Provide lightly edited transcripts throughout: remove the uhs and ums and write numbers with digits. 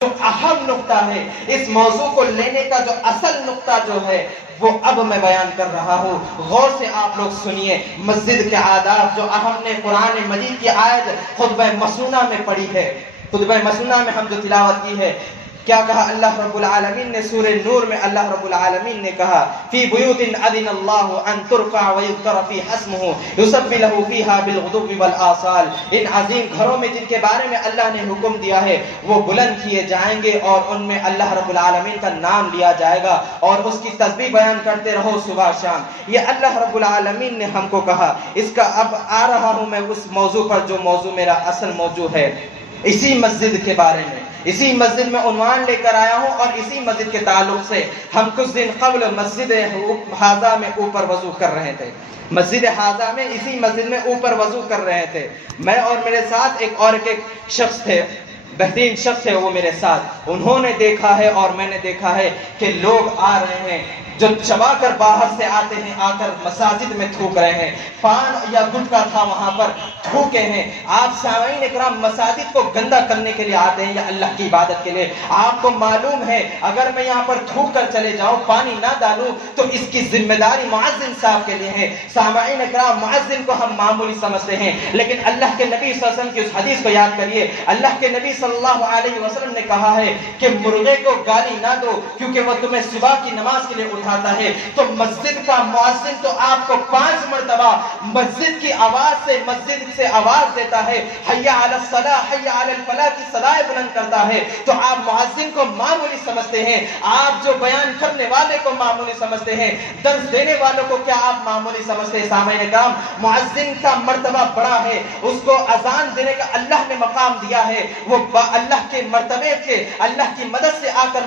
جو اہم نقطہ ہے، اس موضوع کو لینے کا جو اصل نقطہ جو ہے وہ اب میں بیان کر رہا ہوں، غور سے آپ لوگ سنیے۔ مسجد کے آداب جو ہم نے قرآن مجید کی آیت خطبہ مسنونہ میں پڑھی ہے، خطبہ مسنونہ میں ہم جو تلاوت کی ہے، کیا کہا اللہ رب العالمین نے؟ سورہ نور میں اللہ رب العالمین نے کہا فی بیوت اذن اللہ ان ترفع ویذکر فیہا اسمہ یسبح لہ فیہا بالغدو والآصال، ان عظیم گھروں میں جن کے بارے میں اللہ نے حکم دیا ہے وہ بلند کیے جائیں گے اور ان میں اللہ رب العالمین کا نام لیا جائے گا اور اس کی تسبیح بیان کرتے رہو صبح شام۔ یہ اللہ رب العالمین نے ہم کو کہا۔ اس کا اب آ رہا ہوں میں اس موضوع پر جو موضوع میرا اصل موضوع ہے، اسی مسجد کے بارے میں، اسی مسجد میں عنوان لے کر آیا ہوں اور اسی مسجد کے تعلق سے ہم کچھ دن قبل مسجد حاضہ میں اوپر وضو کر رہے تھے، مسجد حاضہ میں اسی مسجد میں اوپر وضو کر رہے تھے، میں اور میرے ساتھ ایک شخص تھے، بہترین شخص ہے وہ میرے ساتھ۔ انہوں نے دیکھا ہے اور میں نے دیکھا ہے کہ لوگ آ رہے ہیں جو چبا کر باہر سے آتے ہیں، آ کر مساجد میں تھوک رہے ہیں، پان یا گٹکا تھا وہاں پر، تھوکے ہیں۔ آپ سامعین اکرام مساجد کو گندا کرنے کے لیے آتے ہیں یا اللہ کی عبادت کے لیے؟ آپ کو معلوم ہے اگر میں یہاں پر تھوک کر چلے جاؤں، پانی نہ ڈالوں تو اس کی ذمہ داری مؤذن صاحب کے لیے ہے۔ سامعین اکرام مؤذن کو ہم معمولی سمجھتے ہیں، لیکن اللہ کے نبی صلی اللہ علیہ وسلم کی اس حدیث کو یاد کریے۔ اللہ کے نبی صلی اللہ علیہ وسلم نے کہا ہے کہ مرغے کو گالی نہ دو کیونکہ وہ تمہیں صبح کی نماز کے لیے اٹھاتا ہے۔ تو مسجد کا مؤذن تو آپ کو 5 مرتبہ مسجد کی آواز سے، مسجد سے آواز دیتا ہے، حی علی الصلاۃ حی علی الفلاح کی صدائیں بلند کرتا ہے، تو آپ مؤذن کو معمولی سمجھتے ہیں، آپ جو بیان کرنے والے کو معمولی سمجھتے ہیں، درس دینے والوں کو کیا آپ معمولی سمجھتے ہیں؟ سامعین کرام، مؤذن کا مرتبہ بڑا ہے، اس کو اذان دینے کا اللہ نے مقام دیا ہے، وہ اللہ کے مرتبے کے، اللہ کی مدد سے آ کر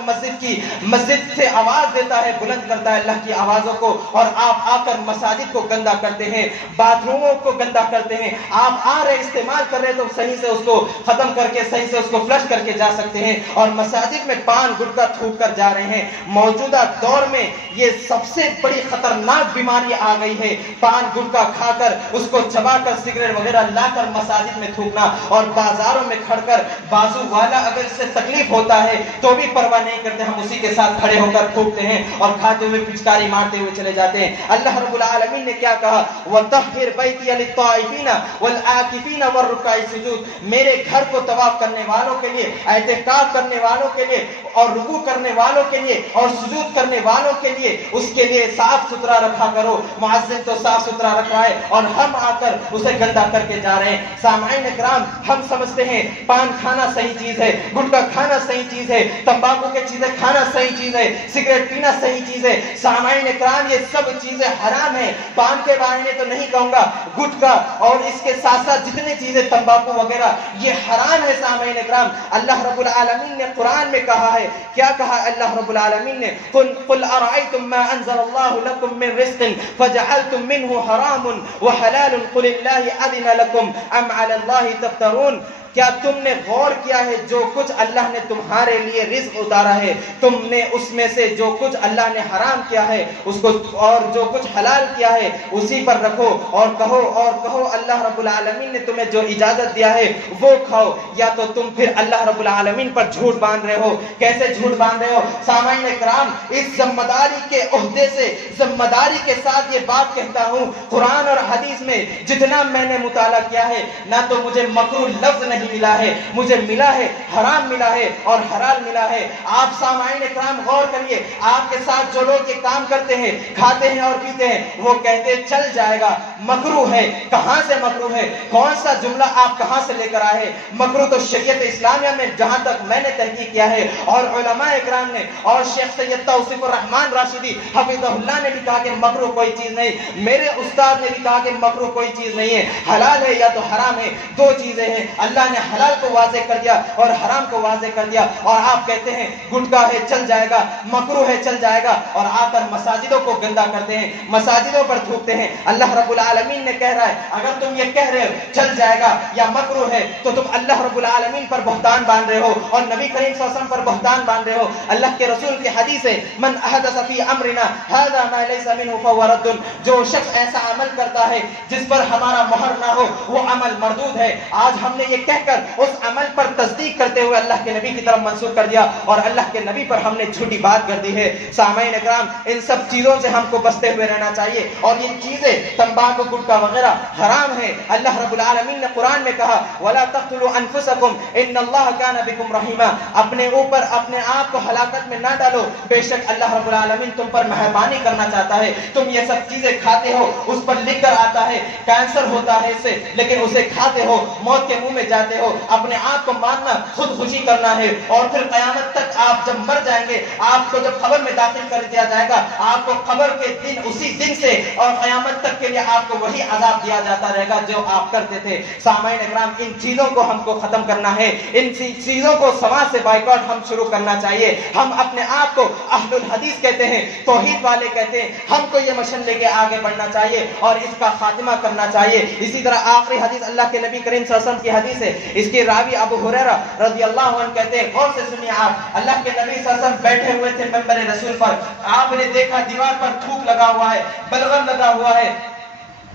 مسجد سے آواز دیتا ہے، بلند کرتا ہے اللہ کی آوازوں کو، اور آپ آ کر مساجد کو گندا کرتے ہیں، باتھ روموں کو گندا کرتے ہیں۔ آپ آ رہے استعمال کر رہے تو صحیح سے اس کو ختم کر کے، صحیح سے اس کو فلش کر کے جا سکتے ہیں، اور مساجد میں پان گٹکا تھوک کر جا رہے ہیں۔ موجودہ دور میں یہ سب سے بڑی خطرناک بیماری آ گئی ہے، پان گٹکا کھا کر اس کو چبا کر سگریٹ وغیرہ لا کر مساجد میں تھوکنا، اور بازاروں میں کھڑ کر بازو والا اگر اس سے تکلیف ہوتا ہے تو بھی پرواہ نہیں کرتے، ہم اسی کے ساتھ کھڑے ہو کر تھوکتے ہیں اور کھاتے ہوئے پچکاری مارتے ہوئے چلے جاتے ہیں۔ اللہ رب العالمین نے کیا کہا؟ وَطَهِّرْ بَيْتِيَ لِلطَّائِفِينَ وَالْعَاكِفِينَ وَالرُّكَّعِ السُّجُودِ، میرے گھر کو طواف کرنے والوں کے لیے، اعتکاف کرنے والوں کے لیے، اور رکوع کرنے والوں کے لیے، اور سجود کرنے والوں کے لیے، اس کے لیے صاف ستھرا رکھا کرو۔ مؤذن تو صاف ستھرا رکھ رہا ہے اور ہم آ کر اسے گندا کر کے جا رہے ہیں۔ سامعین اکرام، ہم سمجھتے ہیں پان کھانا صحیح چیز ہے، گٹکا کھانا صحیح چیز ہے، تمباکو کے چیزیں کھانا صحیح چیز ہے، سگریٹ پینا صحیح چیز ہے۔ سامعین اکرام، یہ سب چیزیں حرام ہیں۔ پان کے بارے میں تو نہیں کہوں گا، گٹکا اور اس کے ساتھ ساتھ جتنی چیزیں تمباکو وغیرہ یہ حرام ہے۔ سامعین اکرام، اللہ رب العالمین نے قرآن میں کہا ہے، کیا کہا اللہ رب العالمین نے؟ قل ارأيتم ما انزل الله لكم من رزق فجعلتم منه حرام وحلال قل الله اذن لكم ام على الله تفترون، کیا تم نے غور کیا ہے جو کچھ اللہ نے تمہارے لیے رزق اتارا ہے، تم نے اس میں سے جو کچھ اللہ نے حرام کیا ہے اس کو، اور جو کچھ حلال کیا ہے اسی پر رکھو، اور کہو اللہ رب العالمین نے تمہیں جو اجازت دیا ہے وہ کھاؤ، یا تو تم پھر اللہ رب العالمین پر جھوٹ باندھ رہے ہو۔ کیسے جھوٹ باندھ رہے ہو؟ سامعین اکرام، اس ذمہ داری کے عہدے سے، ذمہ داری کے ساتھ یہ بات کہتا ہوں، قرآن اور حدیث میں جتنا میں نے مطالعہ کیا ہے، نہ تو مجھے مکروہ لفظ نہیں ملا ہے، مجھے ملا ہے حرام ملا ہے اور حلال ملا ہے۔ آپ سامعین اکرام غور کریے، آپ کے ساتھ جو لوگ یہ کام کرتے ہیں، کھاتے ہیں اور پیتے ہیں، وہ کہتے ہیں چل جائے گا، مکروہ ہے۔ کہاں سے مکروہ ہے؟ کون سا جملہ آپ کہاں سے لے کر آئے؟ مکروہ تو شریعت اسلامیہ میں جہاں تک میں نے تحقیق کیا ہے، اور علماء اکرام نے، اور شیخ سید توصیف الرحمن راشدی حفظہ اللہ نے بھی کہا کہ مکروہ کوئی چیز نہیں، میرے استاد نے بھی کہا کہ مکروہ کوئی چیز نہیں ہے، حلال ہے یا تو حرام ہے، دو چیزیں ہیں۔ اللہ نے حلال کو واضح کر دیا اور حرام کو واضح کر دیا، اور آپ کہتے ہیں گٹکا ہے چل جائے گا، مکروہ ہے چل جائے گا، اور آ کر مساجدوں کو گندا کرتے ہیں، مساجدوں پر تھوکتے ہیں۔ اللہ رب العالمین نے کہہ رہا ہے اگر تم یہ کہہ رہے ہو چل جائے گا یا مکروہ ہے تو تم اللہ رب العالمین پر بہتان باندھ رہے ہو اور نبی کریم صلی اللہ علیہ وسلم پر بہتان باندھ رہے ہو۔ اللہ کے رسول کی حدیث ہے، من احدث فی امرنا ھذا ما لیس منہ فہو رد، جو شخص ایسا عمل کرتا ہے جس پر ہمارا مہر نہ ہو وہ عمل مردود ہے۔ آج ہم نے یہ کہہ کہہ کر اس عمل پر تصدیق کرتے ہوئے اللہ کے نبی کی طرف منسوخ کر دیا اور اللہ کے نبی پر ہم نے جھوٹی بات کر دی ہے۔ سامعین اکرام، ان سب چیزوں سے ہم کو بچتے ہوئے رہنا چاہیے، اور یہ چیزیں تمباکو، گٹکا وغیرہ حرام ہے۔ اللہ رب العالمین نے قرآن میں کہا وَلَا تَقْتُلُوا أَنفُسَكُمْ إِنَّ اللَّهَ كَانَ بِكُمْ رَحِيمًا، اپنے اوپر اپنے آپ کو ہلاکت میں نہ ڈالو، بے شک اللہ رب العالمین تم پر مہربانی کرنا چاہتا ہے۔ تم یہ سب چیزیں کھاتے ہو، اس پر لکھ کر آتا ہے کینسر ہوتا ہے اس سے، لیکن اسے کھاتے ہو، موت کے منہ میں جاتے ہو۔ اپنے آپ کو ماننا، خود خوشی کرنا ہے، اور پھر قیامت تک آپ جب مر جائیں گے، آپ کو جب قبر میں داخل کر دیا جائے گا، آپ کو قبر کے دن اسی دن سے اور قیامت تک کے لیے آپ کو وہی عذاب دیا جاتا رہے گا جو آپ کرتے تھے۔ سامعین اکرام، ان چیزوں کو ہم کو ختم کرنا ہے، ان چیزوں کو سماج سے بائیکاٹ ہم شروع کرنا چاہیے۔ ہم اپنے آپ کو اہل الحدیث کہتے ہیں، توحید والے کہتے ہیں، ہم کو یہ مشن لے کے آگے بڑھنا چاہیے اور اس کا خاتمہ کرنا چاہیے۔ اسی طرح آخری حدیث اللہ کے نبی کریم صلی اللہ علیہ وسلم کی حدیث ہے، اس کی راوی ابو ہریرہ رضی اللہ عنہ کہتے ہیں، غور سے سنیے آپ، اللہ کے نبی صلی اللہ علیہ وسلم بیٹھے ہوئے تھے منبر رسول پر، آپ نے دیکھا دیوار پر تھوک لگا ہوا ہے، بلغم لگا ہوا ہے۔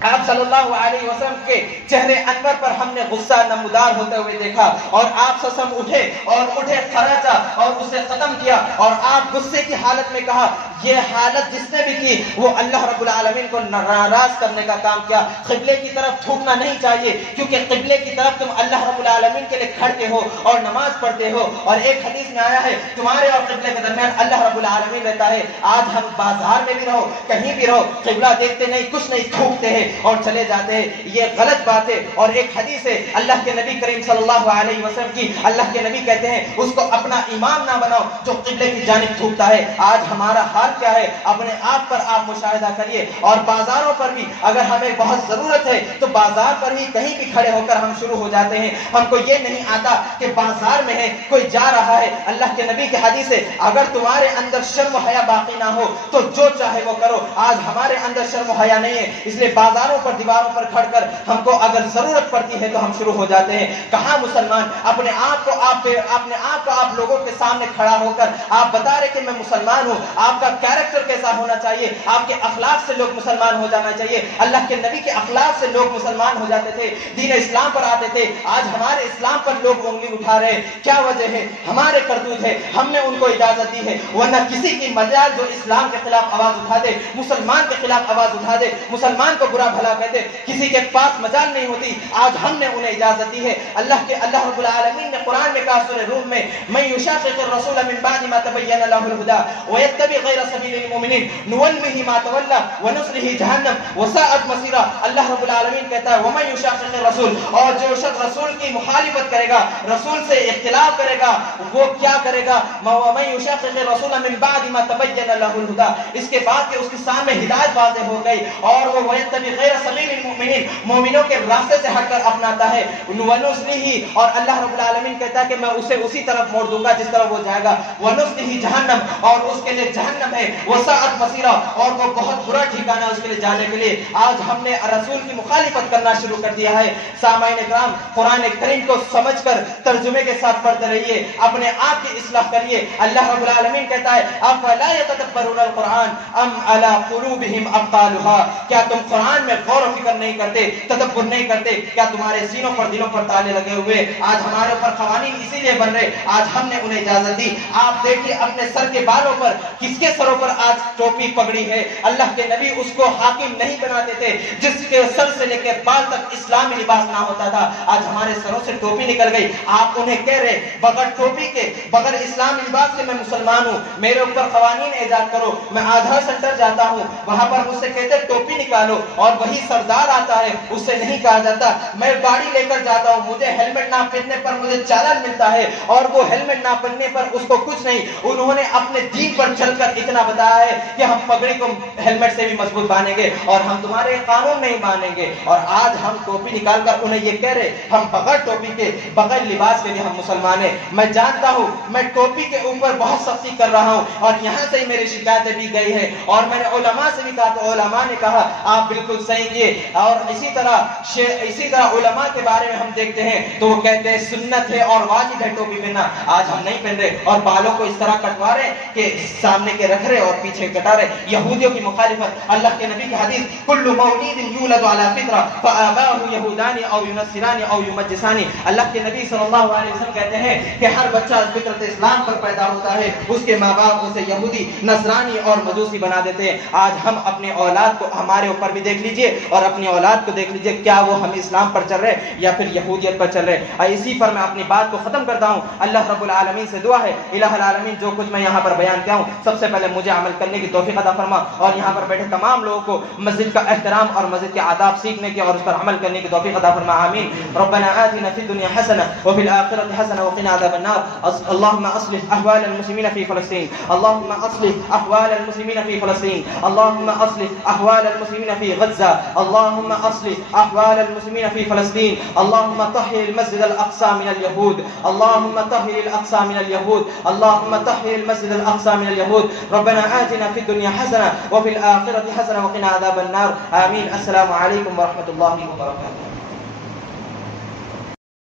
آپ صلی اللہ علیہ وسلم کے چہرے انور پر ہم نے غصہ نمودار ہوتے ہوئے دیکھا، اور آپ صلی اللہ علیہ وسلم اٹھے خراچا اور اسے ختم کیا، اور آپ غصے کی حالت میں کہا یہ حالت جس نے بھی کی وہ اللہ رب العالمین کو ناراض کرنے کا کام کیا۔ قبلے کی طرف تھوکنا نہیں چاہیے، کیونکہ قبلے کی طرف تم اللہ رب العالمین کے لیے کھڑتے ہو اور نماز پڑھتے ہو، اور ایک حدیث میں آیا ہے تمہارے اور قبلے کے درمیان اللہ رب العالمین رہتا ہے۔ آج ہم بازار میں بھی رہو، کہیں بھی رہو، قبلہ دیکھتے نہیں، کچھ نہیں، تھوکتے ہیں اور چلے جاتے ہیں، یہ غلط بات ہے۔ اور ایک حدیث ہے اللہ کے نبی کریم صلی اللہ علیہ وسلم کی، اللہ کے نبی کہتے ہیں اس کو اپنا امام نہ بناؤ جو قبلے کی جانب تھوکتا ہے۔ آج ہمارا حال کیا ہے؟ اپنے آپ پر آپ مشاہدہ کریے، اور بازاروں پر بھی اگر ہمیں بہت ضرورت ہے تو بازار پر ہی کہیں بھی کھڑے ہو کر ہم شروع ہو جاتے ہیں۔ ہم کو یہ نہیں آتا کہ بازار میں ہے کوئی جا رہا ہے، اللہ کے نبی کی حدیث ہے اگر تمہارے اندر شرم و حیا باقی نہ ہو تو جو چاہے وہ کرو۔ آج ہمارے اندر شرم و حیا نہیں ہے، اس لیے بازاروں پر دیواروں پر کھڑ کر ہم کو اگر ضرورت پڑتی ہے تو ہم شروع ہو جاتے ہیں۔ کہاں مسلمان اپنے آپ کو آپ لوگوں کے سامنے کھڑا ہو کر آپ بتا رہے کہ میں مسلمان ہوں۔ آپ کا کیریکٹر کیسا ہونا چاہیے؟ آپ کے اخلاق سے لوگ مسلمان ہو جانا چاہیے۔ اللہ کے نبی کے اخلاق سے لوگ مسلمان ہو جاتے تھے، دین اسلام پر آتے تھے۔ آج ہمارے اسلام پر لوگ انگلی اٹھا رہے ہیں، کیا وجہ ہے؟ ہمارے کرتوت ہے، ہم نے ان کو اجازت دی ہے، ورنہ کسی کی مجال جو اسلام کے خلاف آواز اٹھا دے، مسلمان کے خلاف آواز اٹھا دے، مسلمان کو برا بھلا کہتے، کسی کے پاس مجال نہیں ہوتی۔ آج ہم نے انہیں اجازت دی ہے۔ اللہ رب العالمین نے قرآن میں کہا سورہ روم میں من یشاقق الرسول من بعد ما تبین له الهدى ويتبع غیر سبیل المؤمنین نولہ ما تولى ونصلہ جہنم وساءت مصیرا۔ اللہ رب العالمین کہتا ہے ومن یشاقق الرسول، اور جو شخص رسول کی مخالفت کرے گا، رسول سے اختلاف کرے گا، وہ کیا کرے گا؟ ومن یشاقق الرسول من بعد ما تبین له الهدى، اس کے بعد کہ اس کے سامنے ہدایت واضح ہو گئی، اور وہ ويتبع غیر سبیل المؤمنین، مومنوں کے راستے سے ہٹ کر اپناتا ہے، ونصلہ، اور اللہ رب العالمین کہتا ہے کہ میں اسے اسی طرف موڑ دوں گا جس طرف وہ جائے گا، ونصلہ جہنم، اور اس کے لیے جہنم ہے، وساءت مصیرا، اور وہ بہت برا ٹھکانہ اس کے لیے جانے کے لیے۔ آج ہم نے رسول کی مخالفت کرنا شروع کر دیا ہے۔ سامعین اکرام، قرآن کریم کو سمجھ کر ترجمے کے ساتھ پڑھتے رہیے، اپنے آپ کی اصلاح کریے۔ اللہ رب العالمین کہتا ہے افلا یتدبرون القرآن ام علی قلوبہم اقفالها، کیا تم قرآن میں غور و فکر نہیں کرتے، تدبر نہیں کرتے؟ کیا تمہارے سینوں پر دلوں پر تالے لگے ہوئے؟ آج ہمارے اوپر قوانین اسی لیے بن رہے، آج ہم نے انہیں اجازت دی۔ آپ دیکھیے اپنے سر کے بالوں پر، کس کے سروں پر آج ٹوپی پگڑی ہے؟ اللہ کے نبی اس کو حاکم نہیں بناتے تھے جس کے سر سے لے کے بال تک اسلامی لباس نہ ہوتا تھا۔ آج ہمارے سروں سے ٹوپی نکل گئی، آپ انہیں کہہ رہے بغیر ٹوپی کے، بغیر اسلامی لباس کے میں مسلمان ہوں، میرے اوپر قوانین ایجاد کرو۔ میں آدھار سینٹر جاتا ہوں، وہاں پر مجھ سے کہتے ٹوپی نکالو، اور وہی سردار آتا ہے، اس سے نہیں کہا جاتا۔ میں گاڑی لے کر جاتا ہوں، مجھے ہیلمٹ نہ پہننے پر مجھے چالان ملتا ہے، اور وہ ہیلمٹ نہ پہننے پر اس کو کچھ نہیں۔ انہوں نے اپنے دین پر چل کر اتنا بتایا ہے کہ ہم پگڑی کو ہیلمٹ سے بھی مضبوط باندھیں گے اور ہم تمہارے قانون نہیں مانیں گے، اور آج ہم ٹوپی نکال کر انہیں یہ کہہ رہے ہم بغیر ٹوپی کے، بغیر لباس کے بھی ہم مسلمان ہیں۔ میں جانتا ہوں میں ٹوپی کے اوپر بہت سختی کر رہا ہوں، اور یہاں سے ہی میری شکایتیں بھی گئی ہے، اور میں نے علماء سے بھی کہا تو علماء نے کہا آپ بالکل صحیح کیے۔ اور اسی طرح علماء کے بارے میں ہم دیکھتے ہیں تو وہ کہتے ہیں سنت ہے اور واجب ہے ٹوپی پہننا، آج ہم نہیں پہن رہے، اور بالوں کو اس طرح کٹوا رہے کہ سامنے کے رکھے کٹگھرے اور پیچھے کٹارے، یہودیوں کی مخالفت۔ اللہ کے نبی کی حدیث کل مولود یولد علی فطرہ فآباہ یہودان او ینصران او یمجسان۔ اللہ کے نبی صلی اللہ علیہ وسلم کہتے ہیں کہ ہر بچہ فطرت اسلام پر پیدا ہوتا ہے، اس کے ماں باپ اسے یہودی، نصرانی اور مجوسی بنا دیتے ہیں۔ آج ہم اپنے اولاد کو، ہمارے اوپر بھی دیکھ لیجئے اور اپنی اولاد کو دیکھ لیجئے، کیا وہ ہم اسلام پر چل رہے یا پھر یہودیت پر چل رہے؟ اور اسی پر میں اپنی بات کو ختم کرتا ہوں۔ اللہ رب العالمین سے دعا ہے، الہ العالمین جو کچھ میں یہاں پر بیان کیا ہوں سب سے پہلے مجھے عمل کرنے کی توفیق عطا فرما، اور یہاں پر بیٹھے تمام لوگوں کو مسجد کا احترام اور مسجد کے آداب سیکھنے کی اور اس پر عمل کرنے کی توفیق عطا فرما، آمین۔ ربنا آتنا فی الدنیا حسنہ وفی الآخرۃ حسنہ وقنا عذاب النار۔ اللهم اصلح احوال المسلمین فی فلسطین، اللهم اصلح احوال المسلمین فی فلسطین، اللهم اصلح احوال المسلمین فی غزہ، اللهم اصلح احوال المسلمین فی فلسطین، اللهم طهر المسجد الاقصى من اليهود، اللهم طهر الاقصى من اليهود، اللهم طهر المسجد الاقصى من اليهود۔ ربنا آتنا في الدنيا حسنة وفي الآخرة حسنة وقنا عذاب النار، آمين۔ السلام عليكم ورحمة الله وبركاته۔